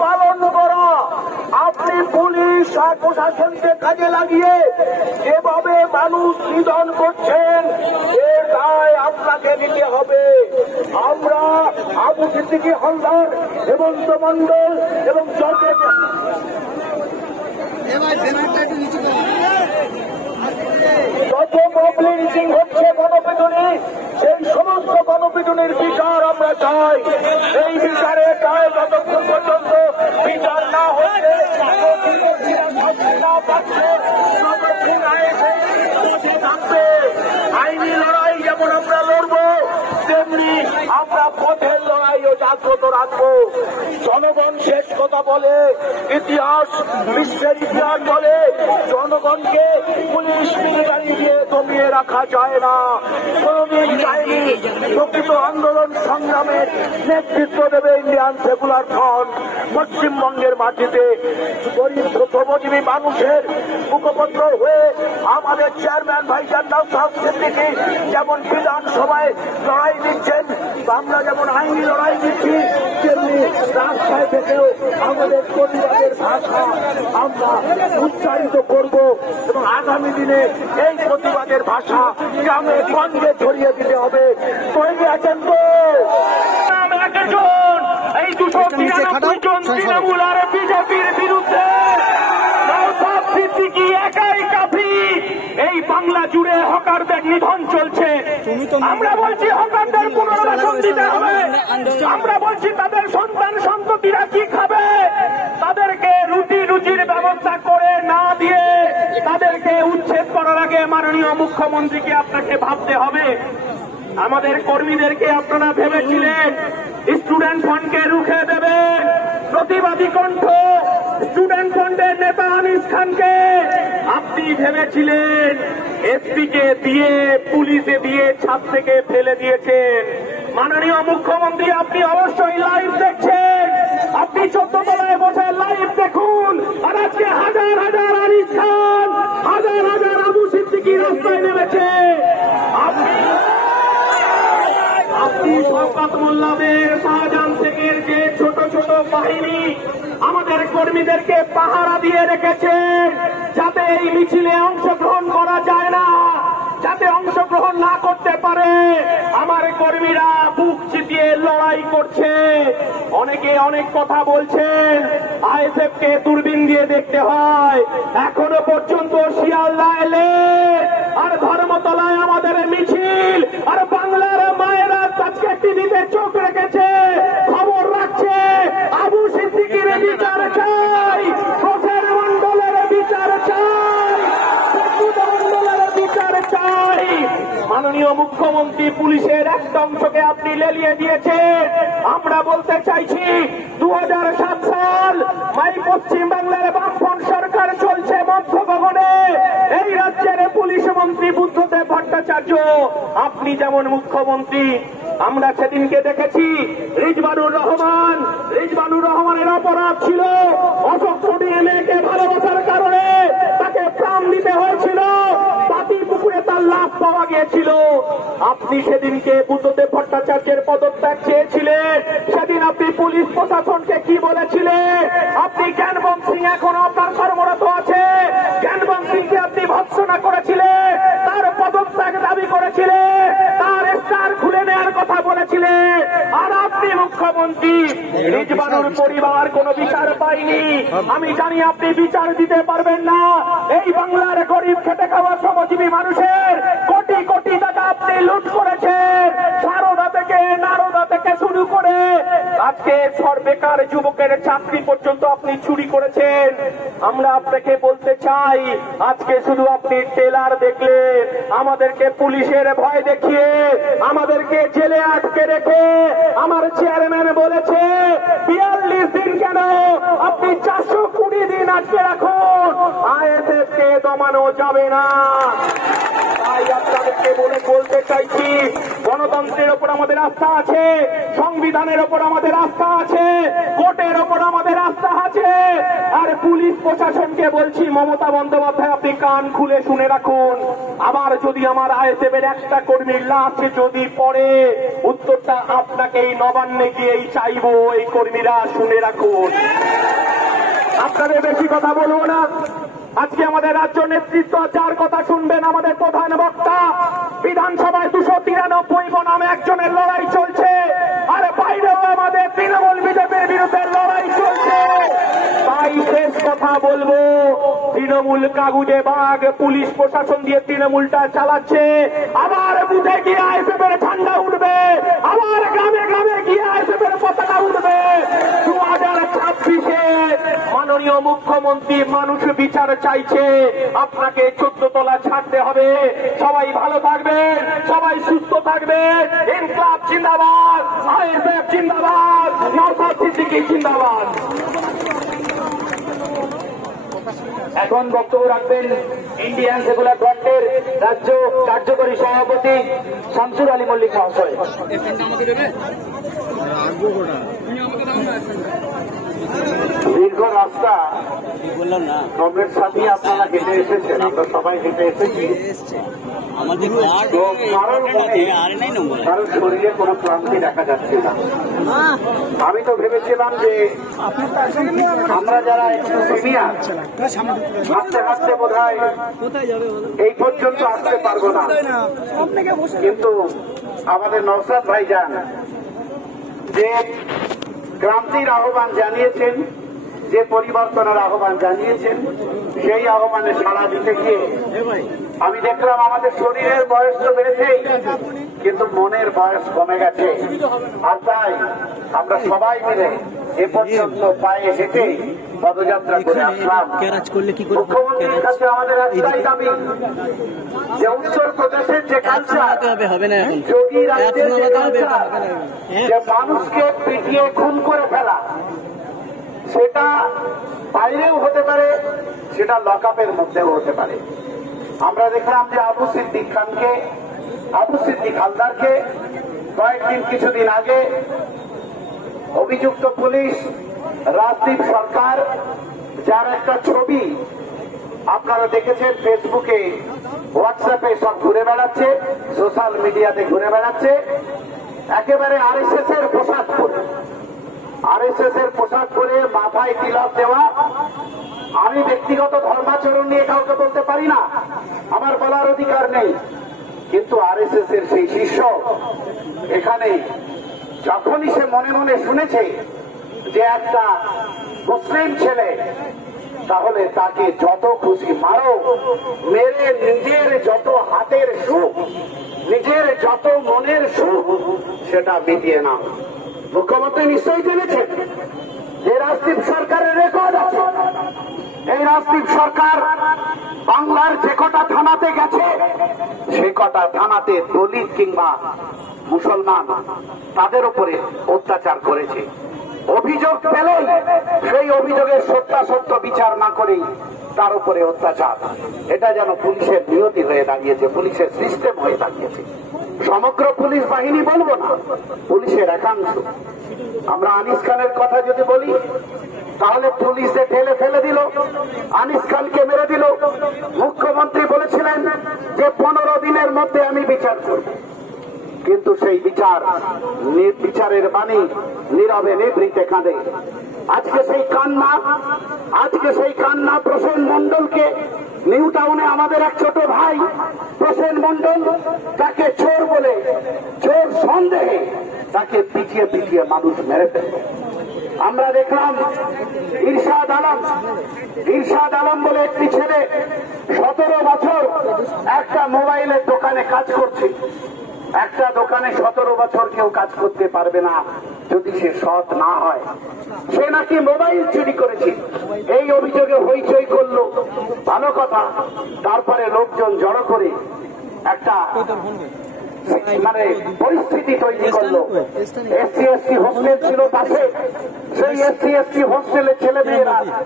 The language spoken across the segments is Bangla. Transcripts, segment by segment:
পালন করা। আপনি পুলিশ আর প্রশাসনকে কাজে লাগিয়ে যেভাবে মানুষ নিধন করছেন এর দায় আপনাকে নিতে হবে। আমরা আবু সিদ্দিকী হালদার, হেমন্ত মন্ডল এবং যত মবলিং হচ্ছে গণপিটুনি, সেই সমস্ত গণপিটুনির বিচার আমরা চাই। এই বিচারের দায় যতক্ষণ পর্যন্ত বিচার না হচ্ছে থাকবে। আইনি লড়াই যেমন আমরা লড়বো, তেমনি আমরা পথের লড়াইও জাগ্রত রাখবো। জনগণ শেষ কথা বলে, ইতিহাস বিশ্বের ইতিহাস বলে, জনগণকে পুলিশ মিলিটারি দিয়ে দমিয়ে রাখা যায় না। কোনদিন চাইনি। প্রকৃত আন্দোলন সংগ্রামের নেতৃত্ব দেবে ইন্ডিয়ান সেকুলার ফ্রন্ট। পশ্চিমবঙ্গের মাটিতে গরিব শ্রমজীবী মানুষের মুখপত্র হয়ে আমাদের চেয়ারম্যান ভাইজান নওশাদ সিদ্দিকী যেমন বিধানসভায় লড়াই দিচ্ছেন, আমরা যেমন আইনি লড়াই দিচ্ছি, তেমনি রাস্তায় থেকেও আমাদের প্রতিবাদের ভাষা আমরা উচ্চারিত করব এবং আগামী দিনে এই প্রতিবাদের ভাষা গ্রামে গঞ্জে ছড়িয়ে দিতে হবে। তৈরি আছেন তো? এই 293 জন তৃণমূল আর বিজেপির বিরুদ্ধে নওশাদ সিদ্দিকী একাই কাফি। এই বাংলা জুড়ে হকারদের নিধন চলছে। আমরা বলছি হকারদের পুনর্বাসন দিতে হবে। আমরা বলছি তাদের সন্তান সন্ততিরা কি খাবে, তাদেরকে রুজির ব্যবস্থা করে না দিয়ে তাদেরকে উচ্ছেদ করার আগে মাননীয় মুখ্যমন্ত্রীকে আপনাকে ভাবতে হবে। আমাদের কর্মীদেরকে আপনারা ভেবেছিলেন স্টুডেন্ট ফান্ডকে রুখে দেবেন। প্রতিবাদী কণ্ঠ স্টুডেন্ট ফান্ডের নেতা আনিস খানকে আপনি ভেবেছিলেন এসপি কে দিয়ে পুলিশে দিয়ে ছাদ থেকে ফেলে দিয়েছেন। মাননীয় মুখ্যমন্ত্রী, আপনি অবশ্যই লাইভ দেখছেন। আপনি 14 তলায় বসে লাইভ দেখুন। আর আজকে হাজার হাজার আনিস খান, হাজার হাজার আবু সিদ্দিকী রাস্তায় নেমেছে। আপনি শওকত মোল্লাদের, শাহজাহান শেখের যে ছোট ছোট বাহিনী আমাদের কর্মীদেরকে পাহারা দিয়ে রেখেছেন, যাতে এই মিছিলে অংশগ্রহণ করা যায় না, যাতে অংশগ্রহণ না করতে পারে। আমার কর্মীরা বুক চিতিয়ে লড়াই করছে। অনেকে অনেক কথা বলছেন, আইএসএফ কে দূরবীন দিয়ে দেখতে হয়। এখনো পর্যন্ত শিয়ালদা এলে আর ধর্মতলায় আমাদের মিছিল, আর বাংলার মায়েরা আজকে টিভিতে চোখ রেখেছে, খবর রাখছে। আবু সিদ্দিকীর বিচার চাই, হোসেন মন্ডলের বিচার চাই, মন্ডলের বিচার চাই। মাননীয় মুখ্যমন্ত্রী, পুলিশের একটা অংশকে আপনি লেলিয়ে দিয়েছেন। আমরা বলতে চাইছি 2007 সাল মাই পশ্চিম বাংলার বামফ্রন্ট সরকার চলছে মধ্য গগনে। এই রাজ্যের পুলিশ মন্ত্রী বুদ্ধদেব ভট্টাচার্য, আপনি যেমন মুখ্যমন্ত্রী, আমরা সেদিনকে দেখেছি রিজওয়ানুর রহমানের অপরাধ ছিল অশোক চৌধুরী মেয়েকে ভালোবাসার কারণে তাকে প্রাণ দিতে হয়েছিল, পুকুরে তার লাশ পাওয়া গিয়েছিল। আপনি সেদিনকে বুদ্ধদেব ভট্টাচার্যের পদত্যাগ চেয়েছিলেন। সেদিন আপনি পুলিশ প্রশাসনকে কি বলেছিলেন? আপনি জ্ঞানবন্ত সিং এখনো আপনার কর্মরত আছে, জ্ঞানবন্ত সিংকে আপনি ভৎসনা করেছিলেন, তার পদত্যাগ দাবি করেছিলেন, তার স্টার খুলে নেওয়ার কথা বলেছিলেন। আর আপনি মুখ্যমন্ত্রী, রিজওয়ানুর পরিবার কোনো বিচার পায়নি। আমি জানি আপনি বিচার দিতে পারবেন না। এই বাংলার গরিব খেটে খাওয়া শ্রমজীবী মানুষের কোটি কোটি টাকা আপনি লুট করেছেন। সারদা থেকে নারদা থেকে শুরু করে আজকে সরবেকার যুবকের চাকরি পর্যন্ত আপনি চুরি করেছেন। আমরা আপনাকে বলতে চাই, আজকে শুধু আপনি টেলার দেখলেন, আমাদেরকে পুলিশের ভয় দেখিয়ে আমাদেরকে জেলে আটকে রেখে আমার চেয়ারম্যান বলেছে 42 দিন কেন, আপনি 420 দিন আটকে রাখুন, আইএসএফ কে দমানো যাবে না। তাই আপনাদেরকে বলতে চাইছি, গণতন্ত্রের ওপর আমাদের আস্থা আছে, সংবিধানের ওপর আমাদের আস্থা আছে, কোর্টের ওপর আমাদের আস্থা আছে। আর পুলিশ প্রশাসনকে বলছি, মমতা বন্দ্যোপাধ্যায় আপনি কান খুলে শুনে রাখুন, আবার যদি আমার আইএসএফের একটা কর্মীর লাশ যদি পড়ে, উত্তরটা আপনাকে এই নবান্নে গিয়েই চাইবো। এই কর্মীরা শুনে রাখুন, আপনাদের বেশি কথা বলবো না। আজকে আমাদের রাজ্য নেতৃত্ব যার কথা শুনবেন, আমাদের প্রধান বক্তা, বিধানসভায় 293 বনামে একজনের লড়াই চলছে, আর বাইরেও আমাদের তৃণমূল বিজেপির বিরুদ্ধে লড়াই চলছে। তাই শেষ কথা বলবো, তৃণমূল কাগুজে বাঘ, পুলিশ প্রশাসন দিয়ে তৃণমূলটা চালাচ্ছে। আবার বুথে গিয়ে আইএসএফের ঝান্ডা উঠবে, আবার গ্রামে গ্রামে গিয়ে আইএসএফের পতাকা উঠবে। 2026-এ মাননীয় মুখ্যমন্ত্রী মানুষ বিচার চাইছে, আপনাকে 14 তলা ছাড়তে হবে। সবাই ভালো থাকবেন, সবাই সুস্থ থাকবেন। ইনকলাব জিন্দাবাদ, আইএসএফ জিন্দাবাদ, নওশাদ সিদ্দিকী জিন্দাবাদ। এখন বক্তব্য রাখবেন ইন্ডিয়ান সেকুলার ফ্রন্টের রাজ্য কার্যকরী সভাপতি শামসুর আলী মল্লিক মহাশয়। দীর্ঘ রাস্তা কমরেড সাথী আপনারা হেঁটে এসেছেন, আমরা সবাই হেঁটে এসেছি। কারণ শরীরে কোনো ক্লান্তি দেখা যাচ্ছে না। আমি তো ভেবেছিলাম যে আমরা যারা একটু সিনিয়র, হাঁটতে হাঁটতে বোধ হয় এই পর্যন্ত আসতে পারবো না, কিন্তু আমাদের নওশাদ ভাইজান যে ক্রান্তির আহ্বান জানিয়েছেন, যে পরিবর্তনের আহ্বান জানিয়েছেন, সেই আহ্বানে সাড়া দিতে গিয়ে আমি দেখলাম আমাদের শরীরের বয়স তো বেড়েছেই, কিন্তু মনের বয়স কমে গেছে। আর তাই আমরা সবাই মিলে এ পর্যন্ত পায়ে হেঁটে পদযাত্রা করে আসলাম। মুখ্যমন্ত্রীর কাছে আমাদের একটাই দাবি, যে উত্তরপ্রদেশের যে কালচার, যোগী রাজ্যের যে কালচার, যে মানুষকে পিটিয়ে খুন করে ফেলা, সেটা বাইরেও হতে পারে, সেটা লকআপের মধ্যেও হতে পারে। আমরা দেখলাম যে আবু সিদ্দিক হালদারকে কিছুদিন আগে অভিযুক্ত পুলিশ রাজদীপ সরকার, যার একটা ছবি আপনারা দেখেছেন ফেসবুকে, হোয়াটসঅ্যাপে সব ঘুরে বেড়াচ্ছে, সোশ্যাল মিডিয়াতে ঘুরে বেড়াচ্ছে, একেবারে আরএসএস এর পোশাক পরে মাথায় তিলক দেওয়া। আমি ব্যক্তিগত ধর্মাচরণ নিয়ে কাউকে বলতে পারি না, আমার বলার অধিকার নেই, কিন্তু আরএসএস এর সেই শীর্ষ এখানে যখনই সে মনে মনে শুনেছে যে একটা মুসলিম ছেলে, তাহলে তাকে যত খুশি মারো, মেরে নিজের যত হাতের সুখ, নিজের যত মনের সুখ, সেটা মিটিয়ে নাও। মুখ্যমন্ত্রী নিশ্চয়ই জেনেছেন যে রাজদীপ সরকারের রেকর্ড আছে। এই রাজদীপ সরকার বাংলার যে কটা থানাতে গেছে, সে কটা থানাতে দলিত কিংবা মুসলমান তাদের উপরে অত্যাচার করেছে। অভিযোগ পেলেই সেই অভিযোগের সত্যাসত্য বিচার না করেই তার উপরে অত্যাচার। এটা যেন পুলিশের নিয়তি হয়ে দাঁড়িয়েছে, পুলিশের সিস্টেম হয়ে দাঁড়িয়েছে। সমগ্র পুলিশ বাহিনী বলবো না, পুলিশের একাংশ। আমরা আনিস খানের কথা যদি বলি, তাহলে পুলিশে ঠেলে ফেলে দিল, আনিস খানকে মেরে দিল। মুখ্যমন্ত্রী বলেছিলেন যে 15 দিনের মধ্যে আমি বিচার করব, কিন্তু সেই বিচারের বাণী নীরবে নিভৃতে কাঁদে। আজকে সেই কান্না প্রসেন মন্ডলকে, নিউ টাউনে আমাদের এক ছোট ভাই প্রসেন মন্ডল, তাকে চোর বলে, চোর সন্দেহে তাকে পিটিয়ে পিটিয়ে মানুষ মেরে ফেলল। আমরা দেখলাম ইরশাদ আলম বলে একটি ছেলে 17 বছর একটা মোবাইলের দোকানে কাজ করছে। একটা দোকানে 17 বছর কেউ কাজ করতে পারবে না যদি সে সৎ না হয়। সে নাকি মোবাইল চুরি করেছে, এই অভিযোগে হইচই করলো, ভালো কথা। তারপরে লোকজন জড়ো করে একটা পরিস্থিতি তৈরি করলো। SC/ST হোস্টেল ছিল পাশে, সেই SC/ST হোস্টেলের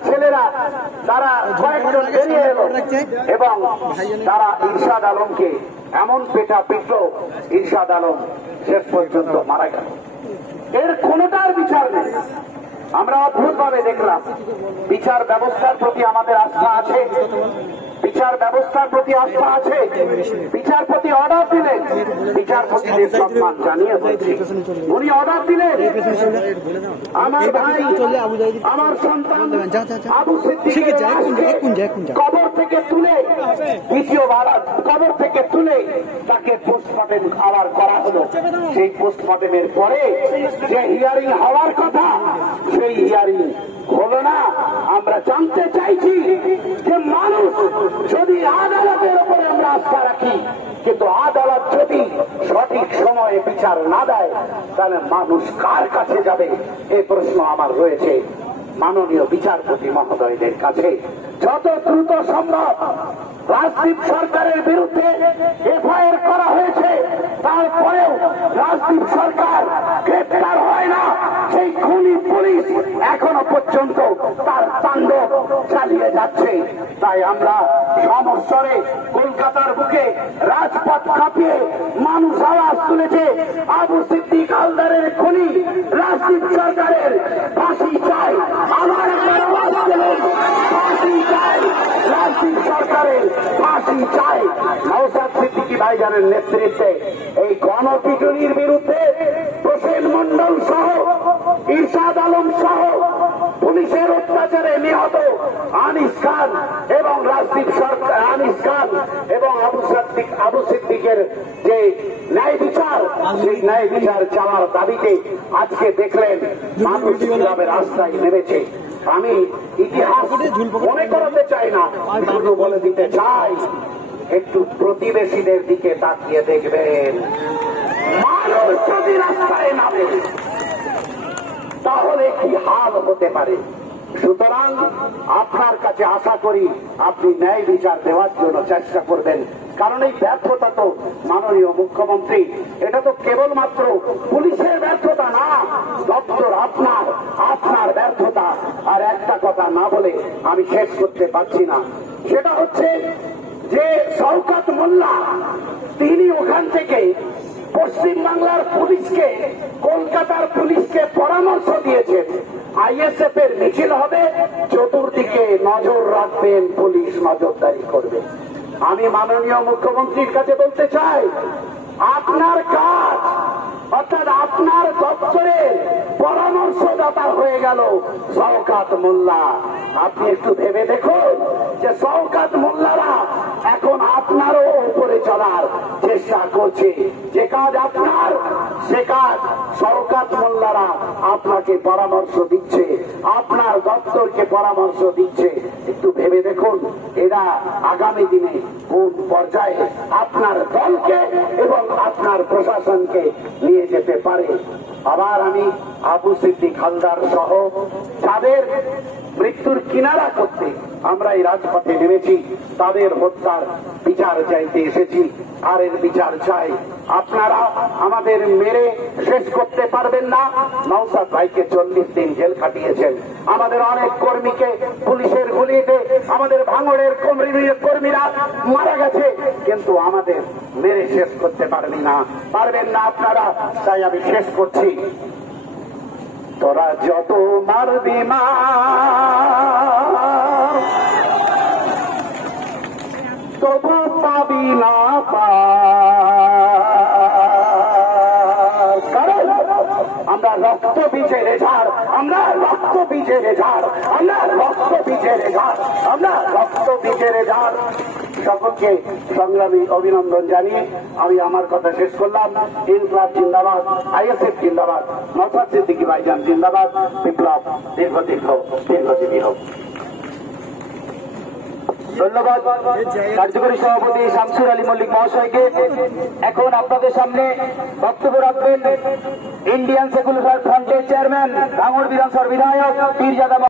ছেলেরা তারা কয়েকজন বেরিয়ে এলো এবং তারা ইরশাদ আলমকে এমন পেটা পিটল, ইরশাদ আলম শেষ পর্যন্ত মারা গেল। এর কোনটার বিচার নেই। আমরা অদ্ভুতভাবে দেখলাম বিচার ব্যবস্থার প্রতি আমাদের আস্থা আছে, বিচার ব্যবস্থার প্রতি আস্থা আছে। বিচারপতি অর্ডার দিলেন, বিচারপতিদের সম্মান জানিয়ে বলছি, উনি অর্ডার দিলেন আমার ভাই আমার সন্তান আবু সিদ্দিকের কবর থেকে তুলে দ্বিতীয়বার কবর থেকে তুলে তাকে পোস্টমর্টেম আবার করা হলো। সেই পোস্টমর্টেমের পরে যে হিয়ারিং হওয়ার কথা সেই হিয়ারিং হলো না। আমরা জানতে চাইছি যে মানুষ যদি আদালতের উপরে আমরা আস্থা রাখি, কিন্তু আদালত যদি সঠিক সময়ে বিচার না দেয়, তাহলে মানুষ কার কাছে যাবে? এই প্রশ্ন আমার রয়েছে মাননীয় বিচারপতি মহোদয়দের কাছে। যত দ্রুত সম্ভব রাজদীপ সরকারের বিরুদ্ধে এফআইআর করা হয়েছে, তারপরেও রাজদীপ সরকার গ্রেপ্তার হয় না। সেই খুনি পুলিশ এখনো পর্যন্ত তার তাণ্ডব চালিয়ে যাচ্ছে। তাই আমরা সমস্বরে কলকাতার বুকে রাজপথ কাঁপিয়ে মানুষ আওয়াজ তুলেছে, আবু সিদ্দিক হালদারের খুনি রাজদীপ সরকারের ফাঁসি চাই। আমার ফাঁসি চাই, রাজদীপ সরকারের ফাঁসি চাই। নওশাদ সিদ্দিকী ভাইজানের নেতৃত্বে এই গণপিটুনির বিরুদ্ধে প্রসেন মন্ডল সহ ইরশাদ আলম সহ পুলিশের অত্যাচারে নিহত আনিস খান এবং রাজদীপ সরকার, আনিস খান এবং আবু সিদ্দিকের যে ন্যায় বিচার, সেই ন্যায় বিচার চাওয়ার দাবিতে আজকে দেখলেন মানুষ কিভাবে রাস্তায় নেমেছে। আমি ইতিহাস মনে করাতে চাই না, শুধু বলে দিতে চাই, একটু প্রতিবেশীদের দিকে তাকিয়ে দেখবেন। মানুষ যদি রাস্তায় নামে তাহলে কি হাল হতে পারে। সুতরাং আপনার কাছে আশা করি আপনি ন্যায় বিচার দেওয়ার জন্য চেষ্টা করবেন, কারণ এই ব্যর্থতা তো মাননীয় মুখ্যমন্ত্রী, এটা তো কেবলমাত্র পুলিশের ব্যর্থতা না, দপ্তর আপনার ব্যর্থতা। আর একটা কথা না বলে আমি শেষ করতে পারছি না, সেটা হচ্ছে যে শওকত মোল্লা তিনি ওখান থেকে পশ্চিমবাংলার পুলিশকে, কলকাতার পুলিশকে পরামর্শ দিয়েছেন আইএসএফ এর মিছিল হবে, চতুর্দিকে নজর রাখবেন, পুলিশ নজরদারি করবে। আমি মাননীয় মুখ্যমন্ত্রীর কাছে বলতে চাই, আপনার কাজ অর্থাৎ আপনার দপ্তরের পরামর্শদাতা হয়ে গেল শওকত মোল্লা। আপনি একটু ভেবে দেখুন যে শওকত মোল্লারা এখন আপনারও উপরে চলার চেষ্টা করছে। যে কাজ আপনার, সে কাজ শওকত মোল্লারা আপনাকে পরামর্শ দিচ্ছে, আপনার দপ্তরকে পরামর্শ দিচ্ছে। একটু ভেবে দেখুন এরা আগামী দিনে কোন পর্যায়ে আপনার দলকে এবং আপনার প্রশাসনকে নিয়ে যেতে পারে। আবার আমি আবু সিদ্দিক হালদার সহ যাদের মৃত্যুর কিনারা করতে আমরা এই রাজপথে নেমেছি, তাদের হত্যার বিচার চাইতে এসেছি, আর এর বিচার চাই। আপনারা আমাদের মেরে শেষ করতে পারবেন না। নওশাদ ভাইকে 40 দিন জেল খাটিয়েছেন, আমাদের অনেক কর্মীকে পুলিশের গুলিতে আমাদের ভাঙড়ের কর্মীরা মারা গেছে, কিন্তু আমাদের মেরে শেষ করতে পারবেন না আপনারা। তাই আমি শেষ করছি, তোরা যত মারবি মা, তবু পাবি না কারণ আমরা রক্ত বীজের ঝাড়, আমরা রক্ত বীজের ঝাড়, আমরা রক্ত বীজের ঝাড়, আমরা রক্ত বীজের ঝাড়। সকলকে সংগ্রামী অভিনন্দন জানিয়ে আমি আমার কথা শেষ করলাম। ইনকলাব জিন্দাবাদ, আইএসএফ জিন্দাবাদ, নওশাদ সিদ্দিকী ভাইজান জিন্দাবাদ, বিপ্লব দীর্ঘজীবী হোক। ধন্যবাদ কার্যকরী সভাপতি শামসুর আলী মল্লিক মহাশয়কে। এখন আপনাদের সামনে বক্তব্য রাখবেন ইন্ডিয়ান সেকুলার ফ্রন্টের চেয়ারম্যান, ভাঙড় বিধানসভার বিধায়ক পীরজাদা